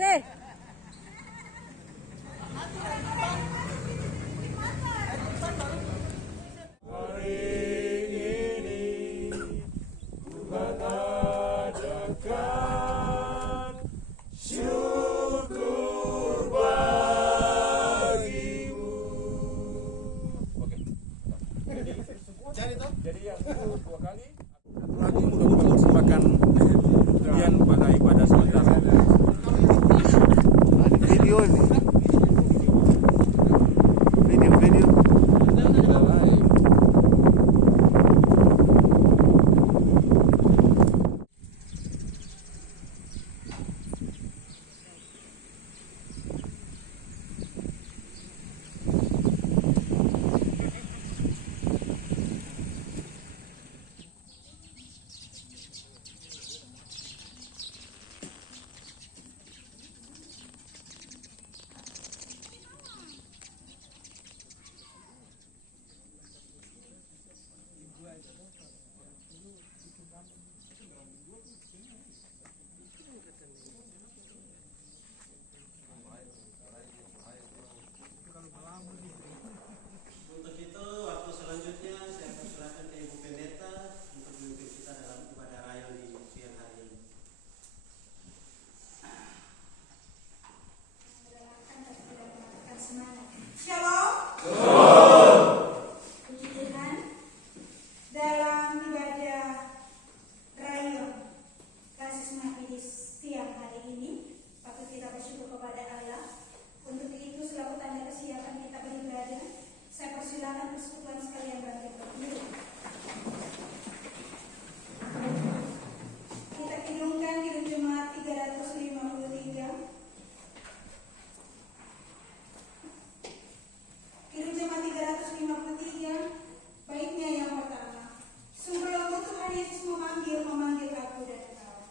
Kasih. Jadi yang itu 2 kali. Satu lagi mudah-mudahan persembahkan kemudian pada ibadah sementara. Ada video ini. Video. Untuk itu, waktu selanjutnya saya persilakan ke Ibu Pendeta untuk memimpin kita dalam ibadah raya di siang hari ini. Shalom. Puji Tuhan. Dalam ibadah raya kasih Maha siang hari ini, patut kita bersyukur kepada Allah. Untuk itu, selaku tanda kesiapan kita beribadah, saya persilakan persekutuan sekalian bangkit berdiri. Kita kidungkan Kidung Jemaat 353. Kidung Jemaat 353, baiknya yang pertama. Sungguh lembut Tuhan Yesus memanggil aku dan kau.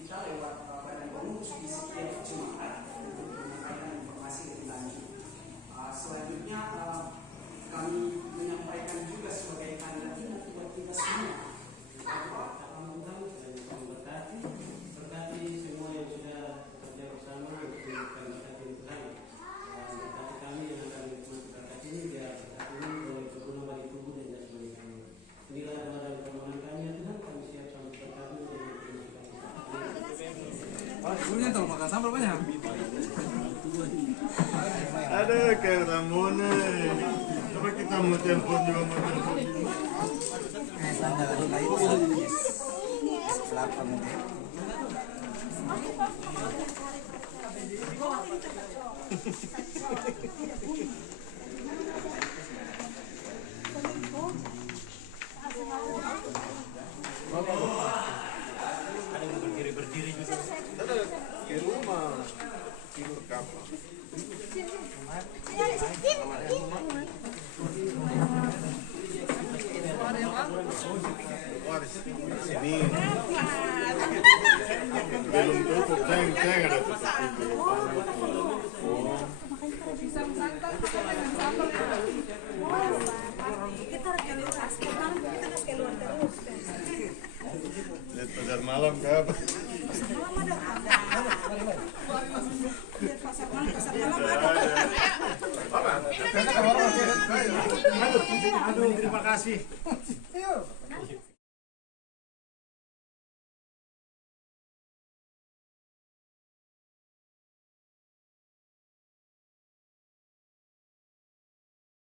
kita lewat badan pengurus di setiap jemaat untuk menyampaikan informasi lebih lanjut. Selanjutnya kami menyampaikan juga sebagai tanda ingat buat kita semua bahwa berkati semua yang sudah bekerja bersama untuk memberikan berkat Tuhan. Berkati kami yang akan menikmati berkat ini, biar berkat ini boleh berguna bagi tubuh dan jasmani kami. Inilah doa dan permohonan kami ya Tuhan, kami siap sambut berkat-Mu dan Punya tuh makan sambal banyak. Aduh, kayak Ramona. Coba kita mau telepon juga mau telepon. Ada yang berdiri juga. Di rumah tidur kapal. Sini. Belum tutup, saya nggak ada tutup pintu. Lihat pasar malam ke apa? Aduh, terima kasih.